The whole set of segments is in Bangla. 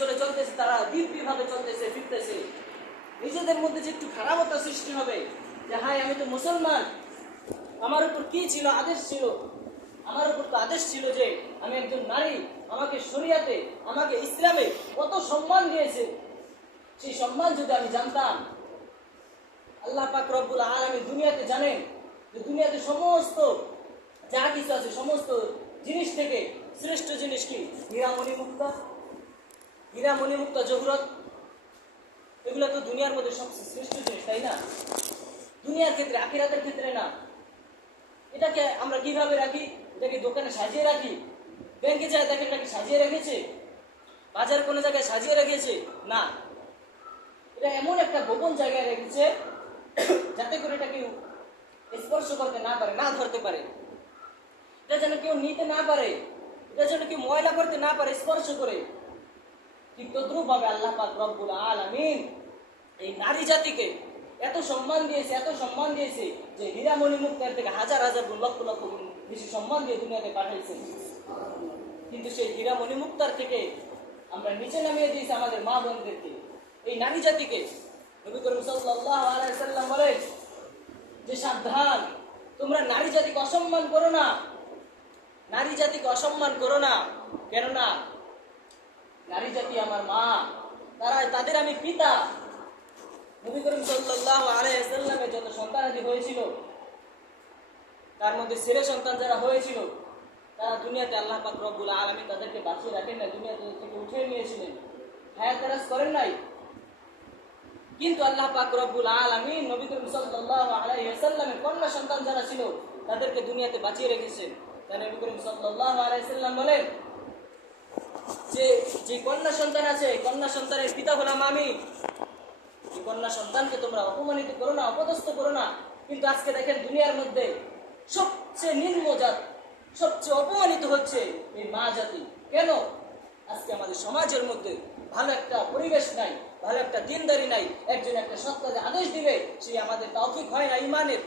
অঞ্চলে চলতেছে তারা দিব্যভাবে চলতেছে ফিরতেছে, নিজেদের মধ্যে যে একটু খারাপতা সৃষ্টি হবে যে হায় আমি তো মুসলমান, আমার উপর কি ছিল আদেশ ছিল, আমার উপর তো আদেশ ছিল যে আমি একজন নারী, আমাকে শরিয়াতে আমাকে ইসলামে কত সম্মান দিয়েছে, সেই সম্মান যদি আমি জানতাম। আল্লাহ পাক রব্বুল আলামিন দুনিয়াতে জানেন যে দুনিয়াতে সমস্ত যা কিছু আছে সমস্ত জিনিস থেকে শ্রেষ্ঠ জিনিস কি? হীরা মণিমুক্তা জহুরত, এগুলো তো দুনিয়ার মধ্যে সবচেয়ে শ্রেষ্ঠ জিনিস, তাই না? দুনিয়ার ক্ষেত্রে, আখিরাতের ক্ষেত্রে না। এটাকে আমরা কিভাবে রাখি? এটাকে দোকানে সাজিয়ে রাখি, ব্যাংকে যায় দেখেন এটাকে সাজিয়ে রেখেছে, বাজার কোনো জায়গায় সাজিয়ে রেখেছে না, এটা এমন একটা গোপন জায়গায় রেখেছে যাতে করে এটা কেউ স্পর্শ করতে না পারে, না ধরতে পারে, এটা যেন কেউ নিতে না পারে, এটা যেন কেউ ময়লা করতে না পারে স্পর্শ করে। ঠিক তদ্রুপ ভাবে আল্লাহ পাক রব্বুল আলামিন এই নারী জাতিকে এত সম্মান দিয়েছে, এত সম্মান দিয়েছে যে হীরামণি মুক্তার থেকে হাজার হাজার গুণ লক্ষ লক্ষ গুণ বেশি সম্মান দিয়ে দুনিয়াতে পাঠাইছে। কিন্তু সেই হীরামণি মুক্তার থেকে আমরা নিচে নামিয়ে দিয়েছি আমাদের মা বোনদেরকে, এই নারী জাতিকে। নবী করিম সাল্লাল্লাহু আলাইহি ওয়াসাল্লাম বলেন যে সাবধান, তোমরা নারী জাতিকে অসম্মান করো না, নারী জাতিকে অসম্মান করো না, কেননা নারী জাতি আমার মা, তাদের আমি পিতা। নবী করিম সাল্লাল্লাহু আলাইহি ওয়াসাল্লামের যত সন্তানাদি হয়েছিল তার মধ্যে ছেলে সন্তান যারা হয়েছিল তারা দুনিয়াতে আল্লাহ পাক রব্বুল আলামিন তাদেরকে বাঁচিয়ে রাখেন না, দুনিয়া থেকে উঠিয়ে নিয়েছিলেন, হায়াত দারাজ করেন নাই। কিন্তু আল্লাহ পাক রব্বুল আলামিন নবী করিম সাল্লাল্লাহু আলাইহি ওয়াসাল্লামের কন্যা সন্তান যারা ছিল তাদেরকে দুনিয়াতে বাঁচিয়ে রেখেছেন। তাই নবী করিম সাল্লাল্লাহু আলাইহি ওয়াসাল্লাম বলেন যে কন্যা সন্তান আছে, কন্যা সন্তানের পিতা হলাম আমি। এই কন্যা সন্তানকে তোমরা অপমানিত করো না, অপদস্থ করো না। কিন্তু আজকে দেখেন দুনিয়ার মধ্যে সবচেয়ে নিম্নজাত, সবচেয়ে অপমানিত হচ্ছে এই মা জাতি। কেন? আজকে আমাদের সমাজের মধ্যে ভালো একটা পরিবেশ নাই, ভালো একটা দিনদারি নাই, একজন একটা সৎ কাজে আদেশ দিবে সেই আমাদের তৌফিক হয় না ইমানের।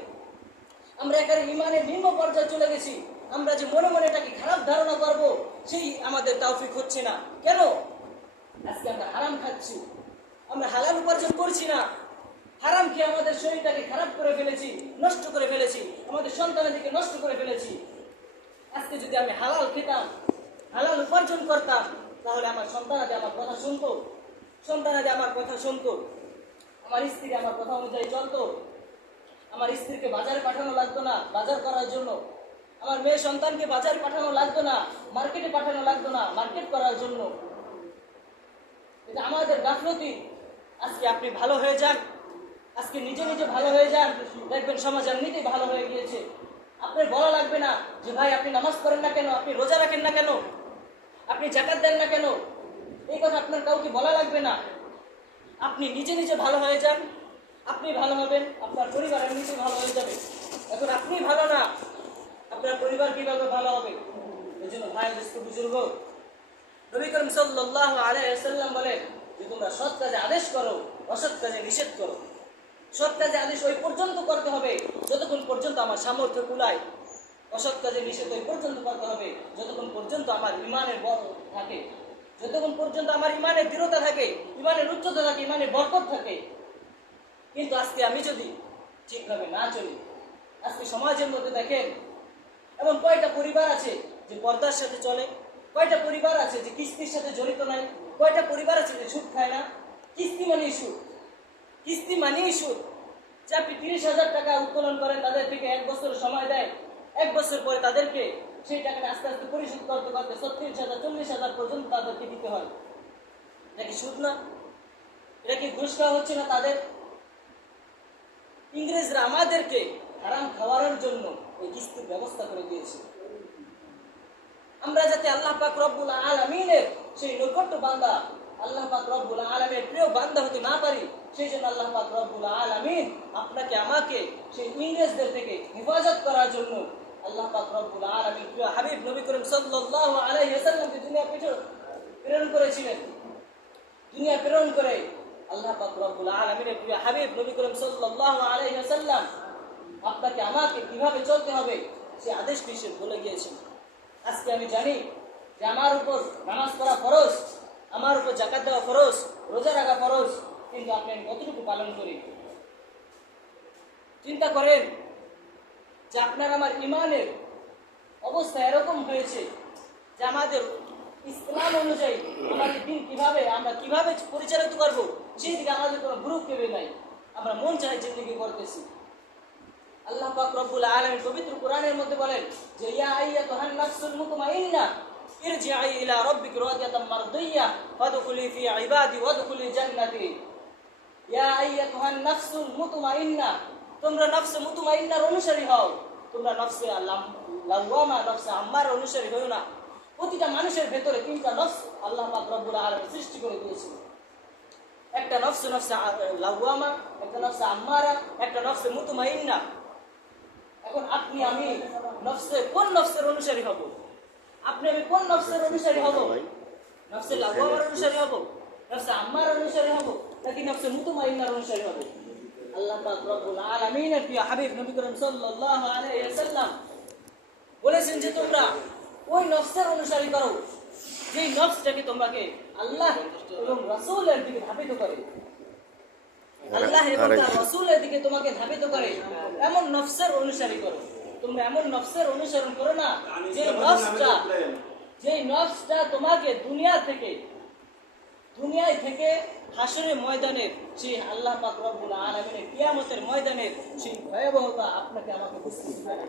আমরা এখানে ইমানের নিম্ন পর্যায়ে চলে গেছি, আমরা যে মনে মনে এটাকে খারাপ ধারণা করবো সেই আমাদের তৌফিক হচ্ছে না। কেন? আজকে আমরা হারাম খাচ্ছি, আমরা হালাল উপার্জন করছি না, হারাম খেয়ে আমাদের শরীরটাকে খারাপ করে ফেলেছি, নষ্ট করে ফেলেছি, আমাদের সন্তানদেরকে নষ্ট করে ফেলেছি। আজকে যদি আমি হালাল খেতাম, হালাল উপার্জন করতাম, তাহলে আমার সন্তানাদি আমার কথা শুনতো, সন্তানাদি আমার কথা শুনতো, আমার স্ত্রী আমার কথা অনুযায়ী চলতো, আমার স্ত্রীকে বাজারে পাঠানো লাগতো না বাজার করার জন্য, আমার মেয়ে সন্তানকে বাজারে পাঠানো লাগতো না, মার্কেটে পাঠানো লাগতো না মার্কেট করার জন্য। এটা আমাদের গাফলতি। আজকে আপনি ভালো হয়ে যান, আজকে নিজে নিজে ভালো হয়ে যান, দেখবেন সমাজ এমনিতেই ভালো হয়ে গিয়েছে। আপনার বলা লাগবে না যে ভাই আপনি নামাজ পড়েন না কেন, আপনি রোজা রাখেন না কেন, আপনি যাকাত দেন না কেন, এই কথা আপনার কাউকে বলা লাগবে না। আপনি নিজে নিজে ভালো হয়ে যান, আপনি ভালো হবেন, আপনার পরিবার এমনিতেই ভালো হয়ে যাবে। এখন আপনি ভালো না, আপনার পরিবার কিভাবে ভালো হবে? এই জন্য ভাই বুজুর্গ, নবী করিম সাল্লাল্লাহু আলাইহি ওয়াসাল্লাম বলেন যে তোমরা সৎ কাজে আদেশ করো, অসৎ কাজে নিষেধ করো। সৎ কাজে আদেশ ওই পর্যন্ত করতে হবে যতক্ষণ পর্যন্ত আমার সামর্থ্য কুলায়, অসৎ কাজে নিষেধ ওই পর্যন্ত করতে হবে যতক্ষণ পর্যন্ত আমার ইমানের বল থাকে, যতক্ষণ পর্যন্ত আমার ইমানের দৃঢ়তা থাকে, ইমানের উচ্চতা থাকে, ইমানের বরকত থাকে। কিন্তু আজকে আমি যদি ঠিকভাবে না চলি, আজকে সমাজের মধ্যে দেখেন এমন কয়টা পরিবার আছে যে পর্দার সাথে চলে, কয়টা পরিবার আছে যে কিস্তির সাথে জড়িত নাই, কয়টা পরিবার আছে যে সুদ খায় না। কিস্তি মানেই সুদ, কিস্তি মানেই সুদ। যে আপনি 30,000 টাকা উত্তোলন করেন, তাদের থেকে 1 বছর সময় দেয়, 1 বছর পরে তাদেরকে সেই টাকাটা আস্তে আস্তে পরিশোধ করতে করতে 36,000 40,000 পর্যন্ত তাদেরকে দিতে হয়। এটা কি সুদ না? এটা কি ঘুষ খাওয়া হচ্ছে না তাদের? ইংরেজরা আমাদেরকে হারাম খাওয়ানোর জন্য এই কিস্তির ব্যবস্থা করে দিয়েছে। আমরা যাতে আল্লাহ পাক রব্বুল আলামিনের সেই নৈকট্য বান্দা, আল্লাহ পাক রব্বুল আলামিনের প্রিয় বান্দা হতে না পারি, সেই জন্য আল্লাহ পাক রব্বুল আলামিন আপনাকে আমাকে সেই ইংরেজদের থেকে হেফাজত করার জন্য আল্লাহ পাক রব্বুল আলামিন প্রিয় হাবিব নবী করিম সাল্লাল্লাহু আলাইহি ওয়াসাল্লামকে দুনিয়া প্রেরণ করেছিলেন। দুনিয়া প্রেরণ করে আল্লাহ পাক রব্বুল আলামিনের প্রিয় হাবিব নবী করিম সাল্লাল্লাহু আলাইহি ওয়াসাল্লাম আপনাকে আমাকে কিভাবে চলতে হবে সেই আদেশ নিষেধ বলে গিয়েছেন। আজকে আমি জানি যে আমার উপর নামাজ পড়া ফরজ, আমার উপর জাকাত দেওয়া ফরজ, রোজা রাখা ফরজ, কিন্তু আপনি কতটুকু পালন করি? চিন্তা করেন যে আপনার আমার ইমানের অবস্থা এরকম হয়েছে যে আমাদের ইসলাম অনুযায়ী আমাদের দিন আমরা কিভাবে পরিচালিত করবো সেই দিকে আমাদের কোনো ভ্রুক্ষেপে নাই। আমরা মন চাই জিন্দেগি করতেছি। আল্লাহ পাক রব্বুল আলামিন পবিত্র কোরআনের মধ্যে বলেন যে ইয়া আইয়াতুহান নাফসুল মুতমাইন্নাহ ইরজিই ইলা রাব্বিকি রাদিয়াতাম মারদিয়্যাহ ফাদখুলি ফি ইবাদি ওয়াদখুলি জান্নাতি। ইয়া আইয়াতুহান নাফসুল মুতমাইন্নাহ, তোমরা নফসে মুতমাইন্নার অনুসারী হও, তোমরা নফসে লাওয়ামা নফসে আম্মার অনুসারী হও না। প্রতিটা মানুষের ভেতরে তিনটা নফস আল্লাহ পাক রব্বুল আলামিন সৃষ্টি করে দিয়েছেন। একটা নফসে লাওয়ামা, একটা নফসে আম্মারা, একটা নফসে মুতমাইন্না। এখন আপনি আমি কোন নফসের অনুসারী হব? আপনি আমি কোন নফসের অনুসারী হব? নফসে লাওয়ামার অনুসারী হব, নফসে আম্মার অনুসারী হব, নাকি নফসে মুতমাইন্নার অনুসারী হব? আল্লাহ পাক রব্বুল আলামিনের প্রিয় হাবিব নবী করিম সাল্লাল্লাহু আলাইহি ওয়াসাল্লাম বলেছেন যে তোমরা ওই নফসের অনুসারী করো যেই নফসটাকে তোমাকে আল্লাহ এবং রাসূলের দিকে ধাবিত করে। আল্লাহ এবং তার রাসূলের দিকে তোমাকে ধাবিত করে এমন নফসের অনুসারী করো। তোমরা এমন নফসের অনুসরণ করো না যেই নফসটা তোমাকে দুনিয়ায় থেকে হাসরের ময়দানে সেই আল্লাহ পাক রব্বুল আলামিনের কিয়ামতের ময়দানে সেই ভয়াবহতা আপনাকে আমাকে বুঝতে হবে।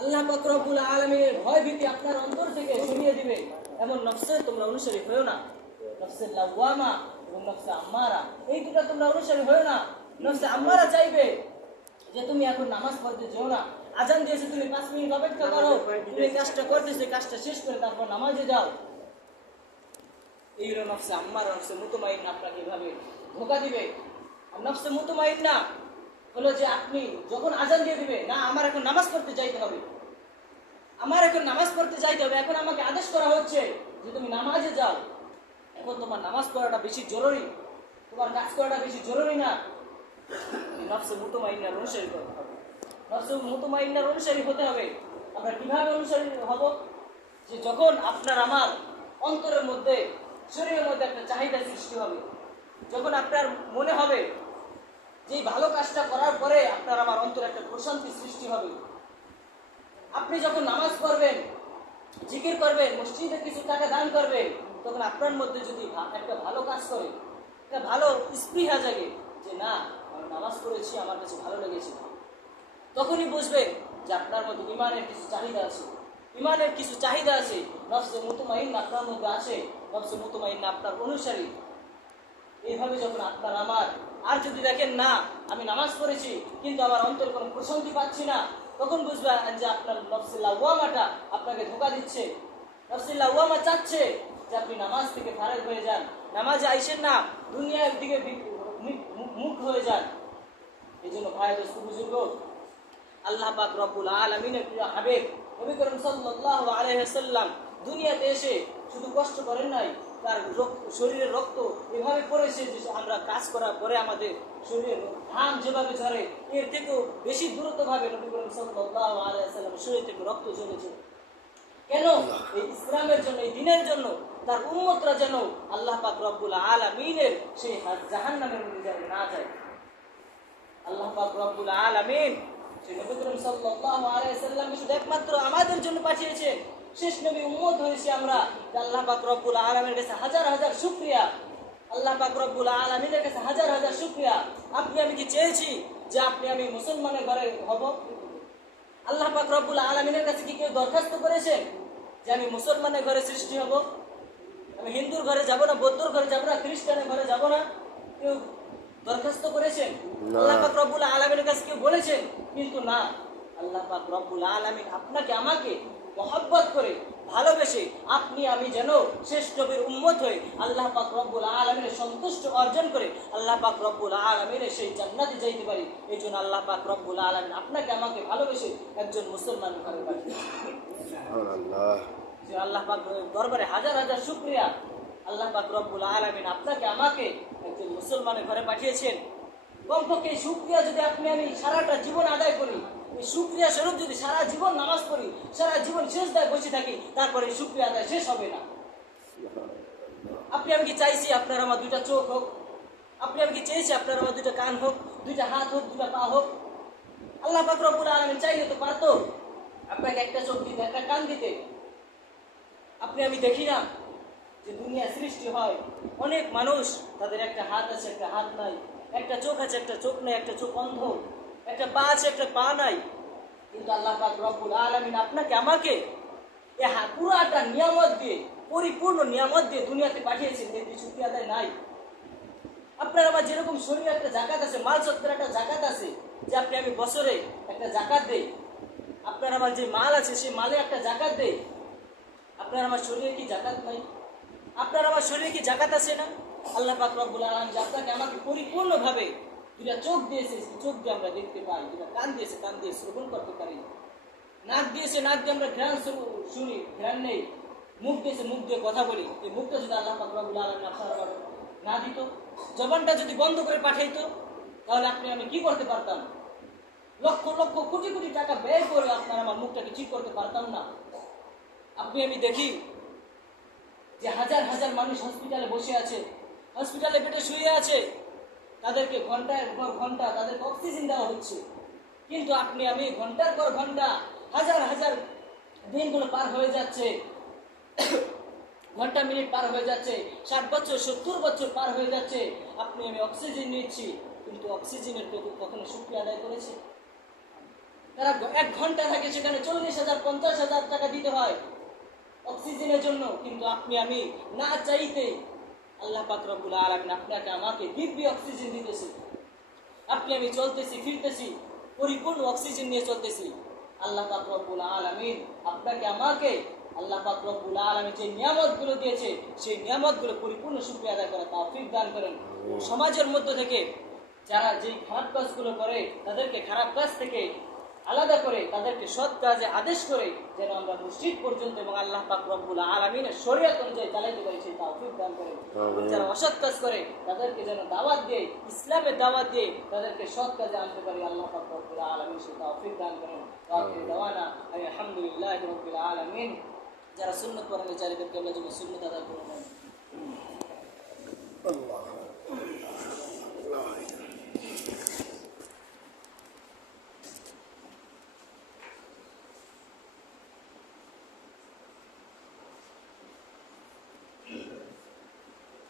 আল্লাহ পাক রব্বুল আলামিনের ভয় ভীতি আপনার অন্তর থেকে সরিয়ে দিবে এমন নফসের তোমরা অনুসারী হয়ো না। নফসে লাওয়ামা এবং নফসে আম্মারা, এই দুটো তোমরা অনুসারী হয়ো না। নফসে আম্মারা চাইবে যে তুমি এখন নামাজ পড়তে যেও না, আজান দিয়েছে তুমি 5 মিনিট অপেক্ষা করো, তুমি কাজটা করতেছে, কাজটা শেষ করে তারপর নামাজে যাও। এই হলো নফসে আম্মারা, নফসে মুতমাইন্না আপনাকে এভাবে ধোঁকা দিবে। আর নফসে মুতমাইন্না হলো যে আপনি যখন আজান দিয়ে দিবে, না আমার এখন নামাজ পড়তে যাইতে হবে, এখন আমাকে আদেশ করা হচ্ছে যে তুমি নামাজে যাও, এখন তোমার নামাজ পড়াটা বেশি জরুরি, তোমার কাজ করাটা বেশি জরুরি না। নফসে মুতমাইন্নার অনুসারী করতে হবে, নফসে মুতমাইন্নার অনুসারী হতে হবে। আমরা কিভাবে অনুসারী হব? যে যখন আপনার আমার অন্তরের মধ্যে, শরীরের মধ্যে একটা চাহিদা সৃষ্টি হবে, যখন আপনার মনে হবে যে ভালো কাজটা করার পরে আপনার আমার অন্তরে একটা প্রশান্তি সৃষ্টি হবে। আপনি যখন নামাজ পড়বেন, জিকির করবেন, মসজিদে কিছু টাকা দান করবেন, তখন আপনার মধ্যে যদি একটা ভালো কাজ করে, একটা ভালো স্পৃহা জাগে যে না আমি নামাজ পড়েছি, আমার কাছে ভালো লেগেছে, তখনই বুঝবেন যে আপনার মধ্যে ইমানের কিছু চাহিদা আছে, নফসে মুতমাইন্না আপনার মধ্যে আছে, নফসে মুতমাইন্না আপনার অনুসারী। এইভাবে যখন আপনার আমার, আর যদি দেখেন না আমি নামাজ পড়েছি কিন্তু আমার অন্তরে কোনো প্রশান্তি পাচ্ছি না, তখন বুঝবেন যে আপনার নফসে লাওয়ামাটা আপনাকে ধোঁকা দিচ্ছে। নফসে লাওয়ামা চাচ্ছে যে আপনি নামাজ থেকে ফারেক হয়ে যান, নামাজে আইসেন না, দুনিয়ার দিকে মুখ হয়ে যান। এই জন্য ভাই দোস্ত বুজুর্গ, আল্লাহ পাক রব্বুল আলামিনের প্রিয় হাবিব নবী করিম সাল্লাল্লাহু আলাইহি ওয়াসাল্লাম দুনিয়াতে এসে শুধু কষ্ট করেন নাই, তার শরীরের রক্ত এভাবে পড়েছে যে আমরা কাজ করার পরে আমাদের শরীরের ঘাম যেভাবে ঝরে, এর থেকেও বেশি দ্রুতভাবে নবী করিম সাল্লাল্লাহু আলাইহি ওয়াসাল্লামের শরীর থেকে রক্ত ঝরেছে। কেন? এই ইসলামের জন্য, এই দ্বীনের জন্য, তার উম্মতরা যেন আল্লাহ পাক রব্বুল আলামিনের সেই জাহান্নামের মধ্যে যেন না যায়। আল্লাহ পাক রব্বুল আলামিন সেই নবী করিম সাল্লাল্লাহু আলাইহি ওয়াসাল্লামকে শুধু একমাত্র আমাদের জন্য পাঠিয়েছেন। শেষ নবী উম্মত হয়েছে আমরা। আল্লাহ পাক রব্বুল আলামিনের কাছে হাজার হাজার শুকরিয়া, আল্লাহ পাক রব্বুল আলামিনের কাছে হাজার হাজার শুকরিয়া। আপনি আমি কি চেয়েছি যে আপনি আমি মুসলমানের ঘরে হব? আল্লাহ পাক রব্বুল আলামিনের কাছে কি কেউ দরখাস্ত করেছেন যে আমি মুসলমানের ঘরে সৃষ্টি হব? আমি হিন্দুর ঘরে যাব না, বৌদ্ধর ঘরে যাব না, খ্রিস্টানের ঘরে যাব না, কেউ দরখাস্ত করেছেন? আল্লাহ পাক রব্বুল আলামিনের কাছে কেউ বলেছেন? কিন্তু না, আল্লাহ পাক রব্বুল আলামিন আপনাকে আমাকে মহব্বত করে ভালোবেসে আপনি আমি যেন শেষ নবীর উম্মত হয়ে আল্লাহ পাক রব্বুল আলামিনের সন্তুষ্ট অর্জন করে আল্লাহ পাক রব্বুল আলামিনের সেই জান্নাতে যাইতে পারি। এই জন্য আল্লাহ পাক রব্বুল আলামিন আপনাকে আমাকে ভালোবেসে একজন মুসলমান ঘরে পাঠিয়েছেন। আল্লাহ পাক দরবারে হাজার হাজার শুকরিয়া। আল্লাহ পাক রব্বুল আলামিন আপনাকে আমাকে একজন মুসলমানের ঘরে পাঠিয়েছেন। কমপক্ষে এই শুকরিয়া যদি আপনি আমি সারাটা জীবন আদায় করি, এই শুকরিয়া স্বরূপ যদি সারা জীবন নামাজ পড়ি, সারা জীবন সিজদায় বসে থাকি, তারপরে এই শুকরিয়া আদায় শেষ হবে না। আপনি আমি কি চাইছি আপনার আমার দুইটা চোখ হোক? আপনি আমি কি চেয়েছি আপনার আমার দুইটা কান হোক, দুইটা হাত হোক, দুইটা পা হোক? আল্লাহ পাক রব্বুল আলামিন চাইলে তো পারতো আপনাকে একটা চোখ দিতে, একটা কান দিতে। আপনি আমি দেখি না যে দুনিয়া সৃষ্টি হয় অনেক মানুষ, তাদের একটা হাত আছে, একটা হাত নাই, একটা চোখ আছে, একটা চোখ নাই, একটা চোখ অন্ধ, একটা পা আছে, একটা পা নাই। কিন্তু আল্লাহ পাক রব্বুল আলামিন আপনাকে আমাকে পুরাটা নিয়ামত দিয়ে, পরিপূর্ণ নিয়ামত দিয়ে দুনিয়াতে পাঠিয়েছেন, এর কিছু শুকরিয়া আদায় নাই। আপনার আমার যেরকম শরীরে একটা জাকাত আছে, মাল সত্তর একটা জাকাত আছে, যে আপনি আমি বছরে একটা জাকাত দেই। আপনার আমার যে মাল আছে সেই মালে একটা জাকাত দেই। আপনার আমার শরীরে কি জাকাত নাই? আপনার আমার শরীরে কি জাকাত আছে না? আল্লাহ পাক রব্বুল আলামিন যে আপনাকে আমাকে পরিপূর্ণভাবে দুটা চোখ দিয়েছে, চোখ দিয়ে আমরা দেখতে পাই, দুটা কান দিয়েছে, কান দিয়ে শ্রবণ করতে পারি, নাক দিয়েছে, নাক দিয়ে আমরা ঘ্রাণ শুনি, ঘ্রাণ নেই, মুখ দিয়েছে, মুখ দিয়ে কথা বলি। এই মুখটা যদি আল্লাহ পাক রব্বুল আলামিন আপনার না দিত, জবানটা যদি বন্ধ করে পাঠাইতো, তাহলে আপনি আমি কি করতে পারতাম? লক্ষ লক্ষ কোটি কোটি টাকা ব্যয় করে আপনার আমার মুখটাকে ঠিক করতে পারতাম না। আপনি আমি দেখি যে হাজার হাজার মানুষ হসপিটালে বসে আছে, হসপিটালে বেডে শুয়ে আছে, তাদেরকে ঘন্টার পর ঘন্টা তাদেরকে অক্সিজেন দেওয়া হচ্ছে। কিন্তু আপনি আমি ঘন্টার পর ঘন্টা, হাজার হাজার দিনগুলো পার হয়ে যাচ্ছে, ঘন্টা মিনিট পার হয়ে যাচ্ছে, 60 বছর 70 বছর পার হয়ে যাচ্ছে, আপনি আমি অক্সিজেন নিচ্ছি, কিন্তু অক্সিজেনের কখনো শুকরিয়া আদায় করেছে? তারা 1 ঘন্টা থাকে, সেখানে 40,000 50,000 টাকা দিতে হয় অক্সিজেনের জন্য। কিন্তু আপনি আমি না চাইতে আল্লাহ পাক রব্বুল আলামিন আপনাকে আমাকে দিব্য অক্সিজেন দিতেছে। আপনি আমি চলতেছি, ফিরতেছি, পরিপূর্ণ অক্সিজেন নিয়ে চলতেছি। আল্লাহ পাক রব্বুল আলামিন আপনাকে আমাকে, আল্লাহ পাক রব্বুল আলামিন যে নিয়ামতগুলো দিয়েছে, সেই নিয়ামতগুলো পরিপূর্ণ শুকরিয়া আদায় করার তৌফিক দান করেন। সমাজের মধ্য থেকে যারা যেই খারাপ কাজগুলো করে, তাদেরকে খারাপ কাজ থেকে আলাদা করে তাদেরকে সৎ কাজে আদেশ করে যেন আমরা মসজিদ পর্যন্ত এবং আল্লাহ পাক রব্বুল আলামিনের শরীয়ত অনুযায়ী চালাইতে পারি, সেই তৌফিক দান করেন। যারা অসৎ কাজ করে তাদেরকে যেন দাওয়াত দিয়ে, ইসলামের দাওয়াত দিয়ে তাদেরকে সৎ কাজে আনতে পারি, আল্লাহ পাক রব্বুল আলামিন সেই তৌফিক দান করেন। ওয়া দাওয়ানা আলহামদুলিল্লাহি রাব্বিল আলামিন। যারা সুন্নাত পড়েন, যাদেরকে আল্লাহ যেন সুন্নাত আদায় করুন।